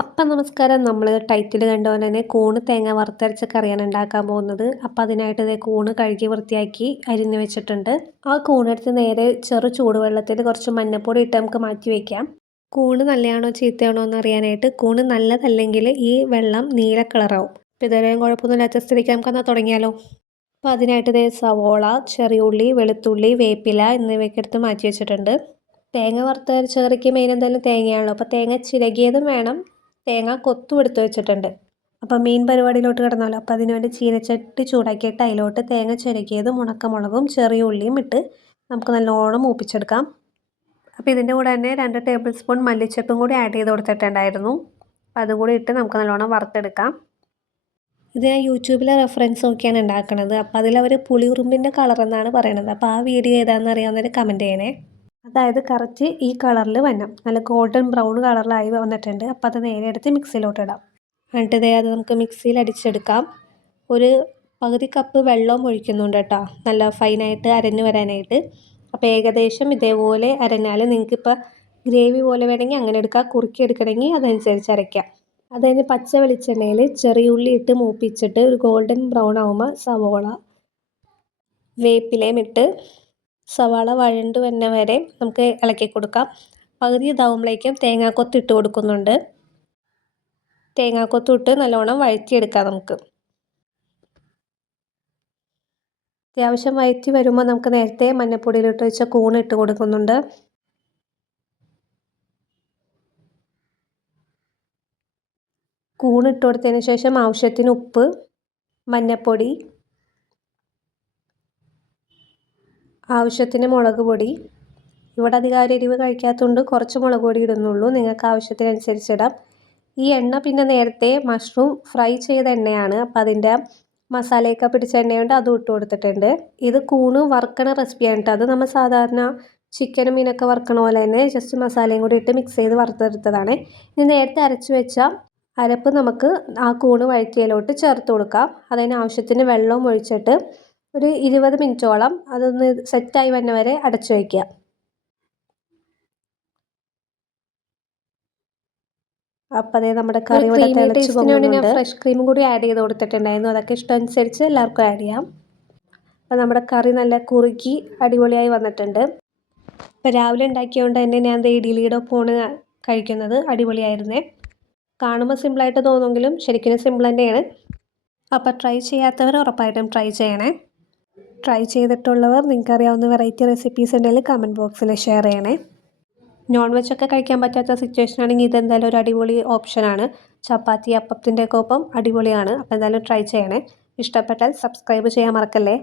അപ്പം നമസ്കാരം. നമ്മൾ ടൈറ്റിൽ കണ്ട പോലെ തന്നെ കൂണ് തേങ്ങ വറുത്തരച്ച കറിയാണ് ഉണ്ടാക്കാൻ പോകുന്നത്. അപ്പം അതിനായിട്ട് ഇതേ കൂണ് കഴുകി വൃത്തിയാക്കി അരിഞ്ഞ് വെച്ചിട്ടുണ്ട്. ആ കൂണെടുത്ത് നേരെ ചെറു ചൂടുവെള്ളത്തിൽ കുറച്ച് മഞ്ഞൾപ്പൊടി ഇട്ട് നമുക്ക് മാറ്റി വയ്ക്കാം. കൂണ് നല്ലതാണോ ചീത്തയാണോ എന്ന് അറിയാനായിട്ട് കൂണ് നല്ലതല്ലെങ്കിൽ ഈ വെള്ളം നീല കളറാവും. അപ്പോൾ ഇതുവരെയും കുഴപ്പമൊന്നുമില്ലാത്ത സ്ഥിതിക്ക് നമുക്കെന്നാൽ തുടങ്ങിയാലോ. അപ്പോൾ അതിനായിട്ട് ഇതേ സവോള, ചെറിയ ഉള്ളി, വെളുത്തുള്ളി, വേപ്പില എന്നിവയൊക്കെ എടുത്ത് മാറ്റി വെച്ചിട്ടുണ്ട്. തേങ്ങ വറുത്തരച്ച കറിക്ക് മെയിൻ എന്തായാലും തേങ്ങയാണല്ലോ. അപ്പോൾ തേങ്ങ ചിരകിയതും വേണം, തേങ്ങ കൊത്തും എടുത്ത് വെച്ചിട്ടുണ്ട്. അപ്പോൾ മീൻ പരിപാടിയിലോട്ട് കിടന്നാലോ. അപ്പോൾ അതിനുവേണ്ടി ചീനച്ചട്ടി ചൂടാക്കിയിട്ട് അതിലോട്ട് തേങ്ങ ചിരകിയതും ഉണക്കമുളകും ചെറിയ ഉള്ളിയും ഇട്ട് നമുക്ക് നല്ലോണം മൂപ്പിച്ചെടുക്കാം. അപ്പോൾ ഇതിൻ്റെ കൂടെ തന്നെ 2 ടേബിൾ സ്പൂൺ മല്ലിച്ചപ്പും കൂടി ആഡ് ചെയ്ത് കൊടുത്തിട്ടുണ്ടായിരുന്നു. അപ്പോൾ അതും കൂടി ഇട്ട് നമുക്ക് നല്ലോണം വറുത്തെടുക്കാം. ഇത് ഞാൻ യൂട്യൂബിലെ റെഫറൻസ് നോക്കിയാണ് ഉണ്ടാക്കുന്നത്. അപ്പോൾ അതിലവർ പുളിയുറുമ്പിൻ്റെ കളർ എന്നാണ് പറയുന്നത്. അപ്പോൾ ആ വീഡിയോ ഏതാണെന്ന് അറിയാവുന്നവർ കമൻറ്റ് ചെയ്യണേ. അതായത് കറക്റ്റ് ഈ കളറിൽ വരണം, നല്ല ഗോൾഡൻ ബ്രൗൺ കളറിലായി വന്നിട്ടുണ്ട്. അപ്പോൾ അത് നേരെ എടുത്ത് മിക്സിയിലോട്ട് ഇടാം. എന്നിട്ട് അത് നമുക്ക് മിക്സിയിൽ അടിച്ചെടുക്കാം. ഒരു പകുതി കപ്പ് വെള്ളവും ഒഴിക്കുന്നുണ്ട് കേട്ടോ, നല്ല ഫൈനായിട്ട് അരഞ്ഞ് വരാനായിട്ട്. അപ്പോൾ ഏകദേശം ഇതേപോലെ അരഞ്ഞാൽ നിങ്ങൾക്കിപ്പോൾ ഗ്രേവി പോലെ വേണമെങ്കിൽ അങ്ങനെ എടുക്കാം, കുറുക്കി എടുക്കണമെങ്കിൽ അതനുസരിച്ച് അരയ്ക്കാം. അതായത് പച്ച വെളിച്ചെണ്ണയിൽ ചെറിയ ഉള്ളി ഇട്ട് മൂപ്പിച്ചിട്ട് ഒരു ഗോൾഡൻ ബ്രൗൺ ആകുമ്പോൾ സവോള, വേപ്പിലയും ഇട്ട് സവാള വഴണ്ട് വന്ന വരെ നമുക്ക് ഇളക്കി കൊടുക്കാം. പകുതി ഇതാവുമ്പോഴേക്കും തേങ്ങാക്കൊത്ത് ഇട്ട് കൊടുക്കുന്നുണ്ട്. തേങ്ങാക്കൊത്ത് ഇട്ട് നല്ലോണം വഴറ്റിയെടുക്കാം. നമുക്ക് അത്യാവശ്യം വഴറ്റി വരുമ്പോൾ നമുക്ക് നേരത്തെ മഞ്ഞൾപ്പൊടിയിലിട്ട് വെച്ച കൂണ് ഇട്ട് കൊടുക്കുന്നുണ്ട്. കൂണ് ഇട്ട് കൊടുത്തതിന് ശേഷം ആവശ്യത്തിന് ഉപ്പ്, മഞ്ഞൾപ്പൊടി, ആവശ്യത്തിന് മുളക് പൊടി. ഇവിടെ അധികം എരിവ് കഴിക്കാത്തതുകൊണ്ട് കുറച്ച് മുളക് പൊടി ഇടുന്നുള്ളൂ, നിങ്ങൾക്ക് ആവശ്യത്തിനനുസരിച്ച് ഇടാം. ഈ എണ്ണ പിന്നെ നേരത്തെ മഷ്റൂം ഫ്രൈ ചെയ്ത എണ്ണയാണ്. അപ്പോൾ അതിൻ്റെ മസാലയൊക്കെ പിടിച്ച എണ്ണയുണ്ട്, അതും ഇട്ട് കൊടുത്തിട്ടുണ്ട്. ഇത് കൂണ് വറുക്കണ റെസിപ്പിയാണ് കേട്ടോ. അത് നമ്മൾ സാധാരണ ചിക്കനും മീനൊക്കെ വറുക്കണ പോലെ തന്നെ ജസ്റ്റ് മസാലയും കൂടി ഇട്ട് മിക്സ് ചെയ്ത് വറുത്തെടുത്തതാണ്. ഇനി നേരത്തെ അരച്ച് വെച്ച അരപ്പ് നമുക്ക് ആ കൂണ് വഴറ്റിയതിലോട്ട് ചേർത്ത് കൊടുക്കാം. അതിന് ആവശ്യത്തിന് വെള്ളവും ഒഴിച്ചിട്ട് ഒരു 20 മിനിറ്റോളം അതൊന്ന് സെറ്റായി വന്ന വരെ അടച്ചു വയ്ക്കുക. അപ്പോൾ അതേ നമ്മുടെ കറി ഇവിടെ തിളച്ച് പോകുന്നുണ്ട്. ഫ്രഷ് ക്രീമും കൂടി ആഡ് ചെയ്ത് കൊടുത്തിട്ടുണ്ടായിരുന്നു. അതൊക്കെ ഇഷ്ടമനുസരിച്ച് എല്ലാവർക്കും ആഡ് ചെയ്യാം. അപ്പോൾ നമ്മുടെ കറി നല്ല കുറുക്കി അടിപൊളിയായി വന്നിട്ടുണ്ട്. ഇപ്പോൾ രാവിലെ ഉണ്ടാക്കിയതുകൊണ്ട് തന്നെ ഞാൻ ഇഡ്ഡലിയുടെ ഒപ്പമാണ് കഴിക്കുന്നത്. അടിപൊളിയായിരുന്നേ. കാണുമ്പോൾ സിമ്പിളായിട്ട് തോന്നുമെങ്കിലും ശരിക്കും സിമ്പിൾ തന്നെയാണ്. അപ്പോൾ ട്രൈ ചെയ്യാത്തവർ ഉറപ്പായിട്ടും ട്രൈ ചെയ്യണേ. ട്രൈ ചെയ്തിട്ടുള്ളവർ നിങ്ങൾക്കറിയാവുന്ന വെറൈറ്റി റെസിപ്പീസ് ഉണ്ടെങ്കിൽ കമൻറ്റ് ബോക്സിൽ ഷെയർ ചെയ്യണേ. നോൺ വെജ് ഒക്കെ കഴിക്കാൻ പറ്റാത്ത സിറ്റുവേഷൻ ആണെങ്കിൽ ഇതെന്തായാലും ഒരു അടിപൊളി ഓപ്ഷനാണ്. ചപ്പാത്തി അപ്പത്തിൻ്റെ ഒക്കെ ഒപ്പം അടിപൊളിയാണ്. അപ്പോൾ എന്തായാലും ട്രൈ ചെയ്യണേ. ഇഷ്ടപ്പെട്ടാൽ സബ്സ്ക്രൈബ് ചെയ്യാൻ മറക്കല്ലേ.